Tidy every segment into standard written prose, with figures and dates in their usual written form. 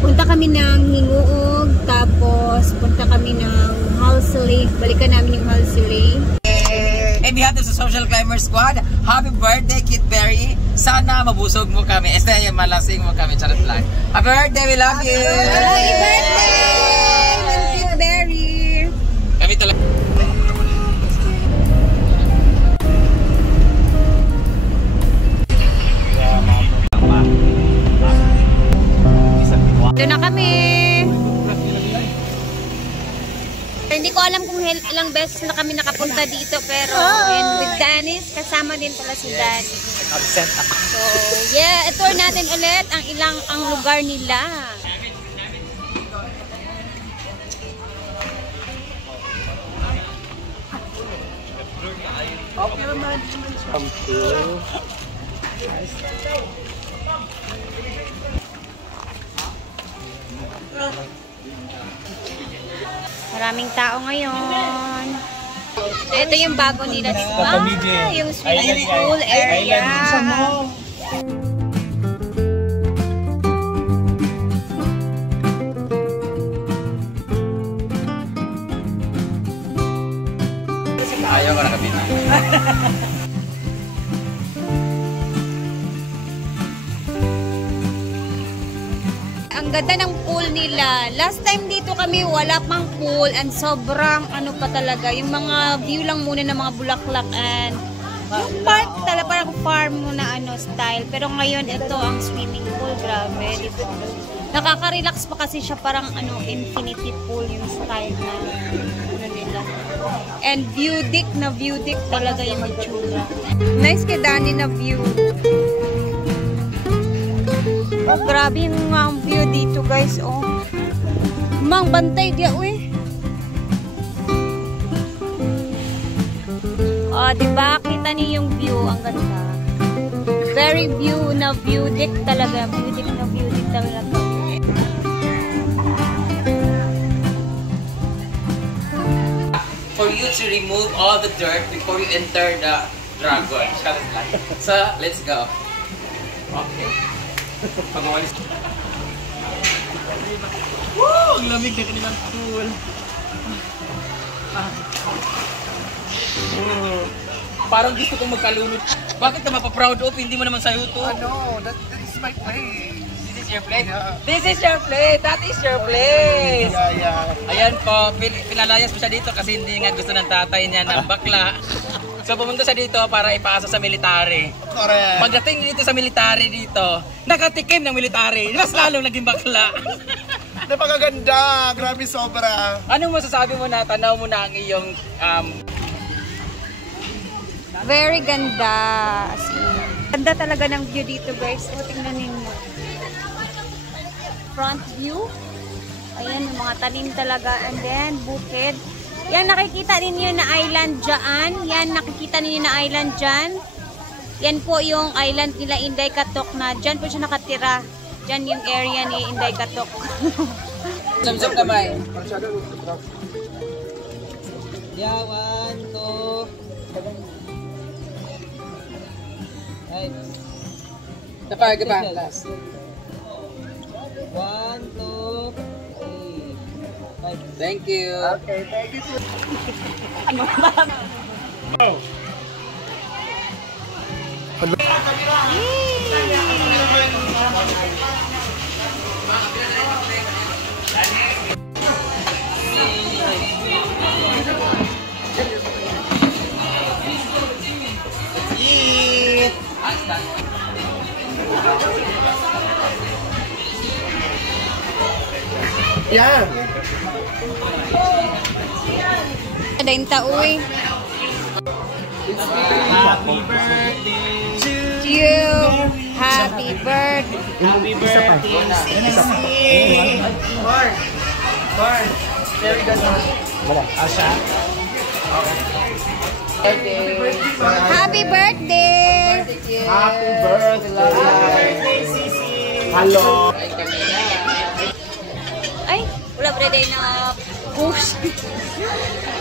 Punta kami ng Hinguog, tapos punta kami ng Halsey Lake. Balikan namin yung Halsey Lake. And we have the Social Climber Squad. Happy birthday, Kid Berry. Sana mabusog mo kami. Malasing mo kami. Charot lang. Happy birthday, we love you! Happy birthday, Kid Berry! Kami talaga. Ito na kami! Hindi ko alam kung ilang beses na kami nakapunta dito, pero with Dennis, kasama din pala si Danny. Absent ako. So, yeah, itour natin ulit ang lugar nila. Maraming tao ngayon. Ito yung bago nila dito. Yung swimming pool area. Ayaw ko na kabina. Ang ganda ng pool nila. Last time dito kami, wala pang pool and sobrang ano pa talaga. Yung mga view lang muna ng mga bulaklak and yung park talaga parang farm muna ano style. Pero ngayon ito ang swimming pool. Grabe. Dito. Nakaka-relax pa kasi siya parang ano infinity pool yung style na ano nila. And view deck na view deck talaga yung itsura. Nice kay Danny na view. Oh, grabe yung view dito guys, oh. Mang bantay dia, uy. Oh, diba? Kita niyo yung view, ang ganda. Very view deck talaga. View deck talaga. For you to remove all the dirt before you enter the dragon. So, let's go. Okay. Pag-awalis. Woo! Ang lamig na kanilang pool. Parang gusto kong magkalunod. Bakit ka mapaproud of? Hindi mo naman sa'yo to. No, that is my place. This is your place? Yeah. This is your place! That is your place! Yeah. Ayan po, pinalayas mo siya dito kasi hindi nga gusto ng tatay niya ng bakla. So pumunta siya dito para ipaasa sa military. Correct. Pagdating dito sa military dito, nakatikim ng military. Mas lalong naging bakla. Napakaganda. Grabe sobra. Anong masasabi mo na tanaw mo na ang iyong Very ganda. Ganda talaga ng view dito guys. O, tingnan ninyo. Front view. Ayan, yung mga tanim talaga. And then, bukid. Yan, nakikita ninyo na island dyan. Yan, nakikita ninyo na island dyan. Yan po yung island nila Inday Katok na dyan po siya nakatira. Dyan yung area ni Inday Katok. Samsam kamay. Yeah, 1, 2. Right. Kapag ba? 1, 2, 3. Thank you. Okay, thank you. Oh. Yeah. Ada yung tauy. Happy birthday to you. Happy birthday. Happy birthday. Barn. Very good. Asha. Happy birthday. Happy birthday. Happy birthday, Sisi. Hello. Ay, wala ba day na push.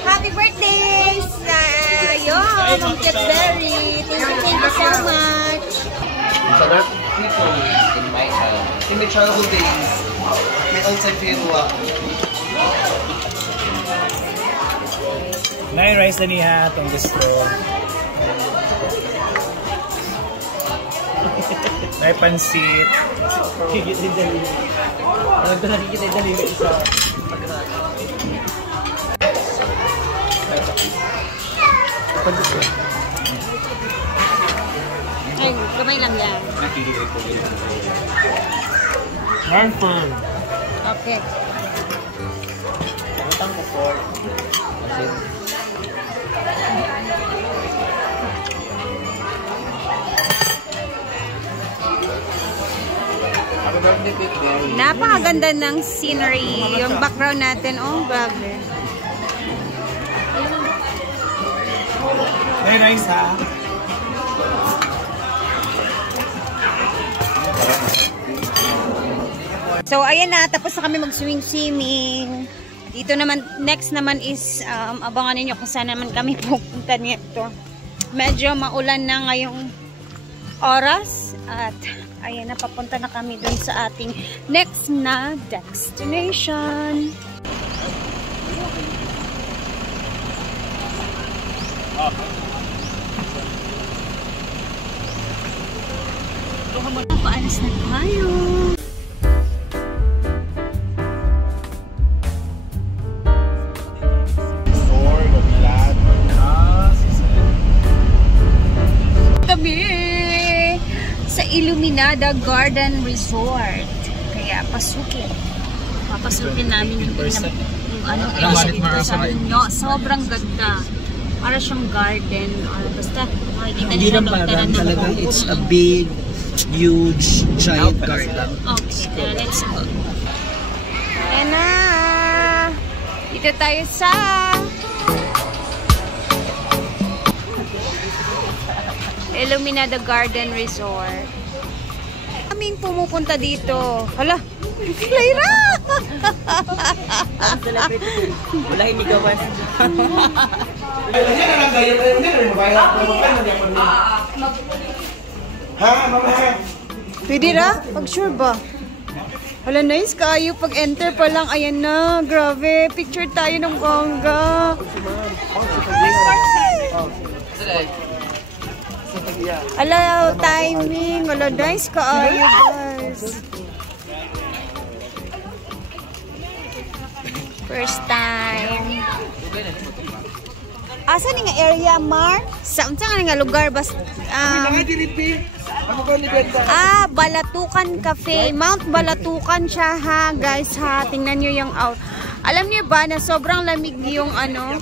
Happy birthday sa Ma'am Cadbury. Thank you so much. Sarap. In my childhood days, may outside firwa. May rice na niya itong gusto. May pansit. Higit din dali. Ano na higit din dali isa. Ay, kamay lang yan. Marfan. Okay. Utang ko for. Napakaganda ng scenery. Yung background natin, oh, grabe. Very nice ha. So, ayan na. Tapos na kami mag-swimming. Dito naman, next naman is, abangan ninyo kung saan naman kami pupunta nito. Medyo maulan na ngayong oras. At, ayan na, papunta na kami dun sa ating next na destination. Paalis na tayo. Kami sa Iluminada Garden Resort. Kaya papasukin namin yung ano, no, sobrang ganda. Para siyang garden or basta makikita Hindi niyo lang parang talagang it's a big, huge, giant garden. Okay, let's go. Ayan na. Dito tayo sa Iluminada Garden Resort. Kaming pumupunta dito. Hala, Lyra! Wala hinigawan. Pwede ra? Pag sure ba? Hala, nice kayo. Pag enter pa lang, ayan na. Grabe. Picture tayo ng bongga. Ala, timing. Ala, nice kayo, guys. First time. Asa ni nga area, Mar? Saan nga lugar? Balatukan Cafe. Mount Balatukan siya, ha, guys, ha. Tingnan nyo yung out. Alam niyo ba na sobrang lamig yung ano?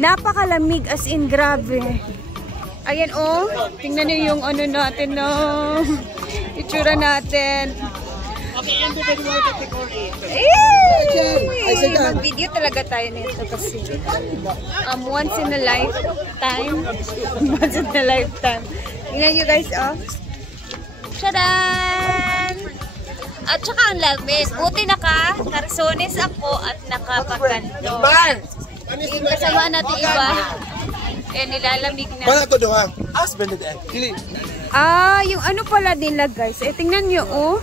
Napakalamig, as in, grabe. Ayan, oh. Tingnan nyo yung ano natin, no. Itsura natin. Mag-video talaga tayo nito kasi once in a lifetime. Once in a lifetime. Tingnan nyo, guys, oh. Shadan! At saka ang lamig. Buti naka-karsones ako at nakapaganto. Yung kasama natin iba, nilalamig na. Wala to doon. Husband and dili. Yung ano pala nila, guys. Tingnan nyo, oh.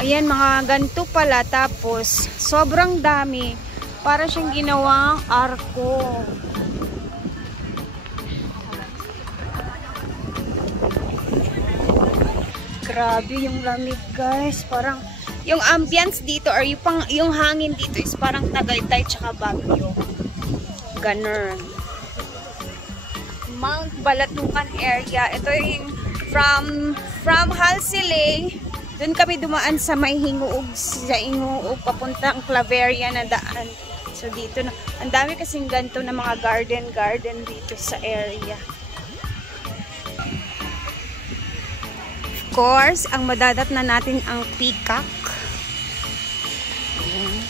Ayan, mga ganito pala. Tapos, sobrang dami. Para siyang ginawang arko. Grabe yung lamig, guys. Parang, yung ambience dito or yung hangin dito is parang Tagaytay tsaka Baguio. Ganun. Mount Balatukan area. Ito yung from Halsile. Doon kami dumaan sa may Hinguog, sa Hinguog, papuntang Claveria na daan. So dito na, ang dami kasing ganito na mga garden dito sa area. Of course, ang madadat na natin ang peacock. Ayan.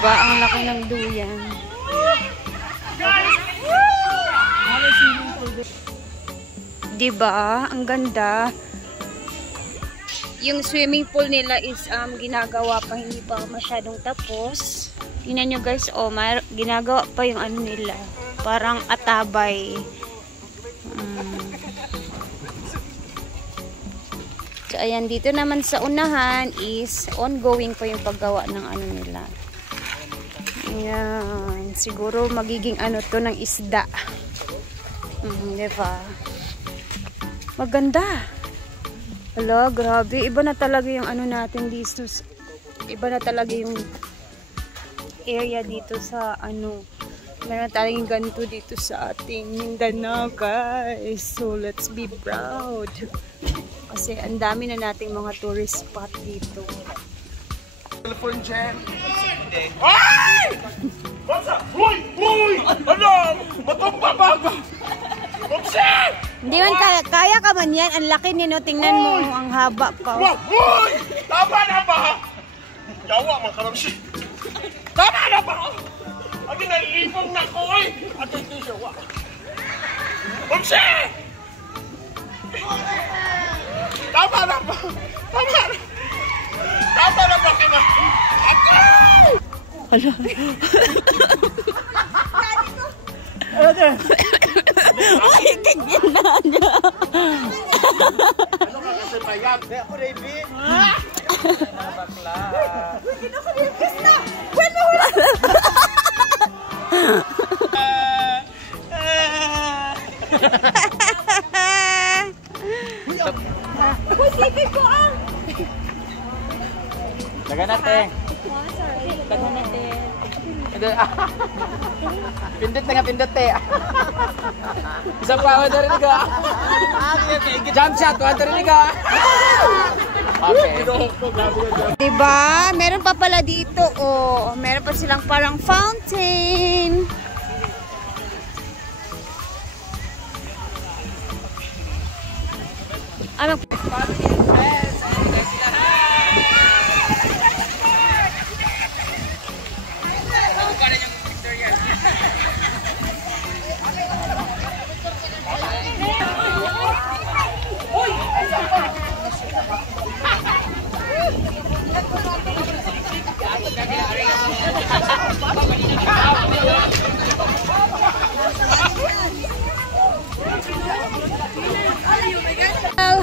Diba? Ang laki ng duyan. Diba? Ang ganda. Yung swimming pool nila is ginagawa pa, hindi pa masyadong tapos. Tingnan nyo guys, oh, ginagawa pa yung ano nila. Parang atabay. So, ayan, dito naman sa unahan is ongoing pa yung paggawa ng ano nila. Ayan. Siguro magiging ano to ng isda. Diba? Maganda. Hala, grabe. Iba na talaga yung ano natin dito. Iba na talaga yung area dito sa ano. Meron tayong ganito dito sa ating Mindanao, guys. So, let's be proud. Kasi ang dami na nating mga tourist spot dito. Telephone jam. Ay! What's up? Uy! Uy! Ano? Matumba ba ka? Upset! Hindi man kaya ka man yan. Ang laki nino. Tingnan mo. Ang haba pa. Uy! Tama na ba? Yawa man ka siya. Tama na ba? Agi nalipong na ko eh. At ito siya wa. Upset! Tama na ba? Tama na. Tama na ba kina? Hala. Ay, tigyan na niya. Ano ka kasi payag? Ako, David. Bakla. Uy, kinakalipas na. Bueno, uy, sige ko ah. Dagan natin. Dagan natin. Pindot na nga, pindot eh. Isa pa, wala rin ka. Jump shot, wala rin ka. Okay. Diba? Meron pa pala dito, oh. Meron pa silang parang fountain. Ano?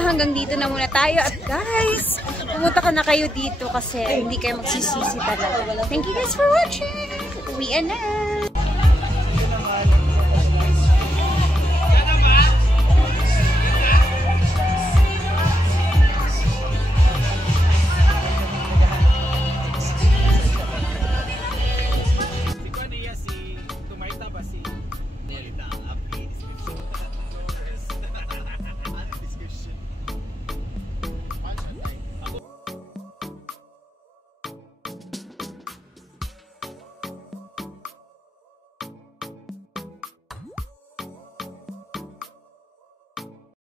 Hanggang dito na muna tayo at guys, pumunta ka na kayo dito kasi hindi kayo magsisisi talaga. Thank you guys for watching. Uwi na.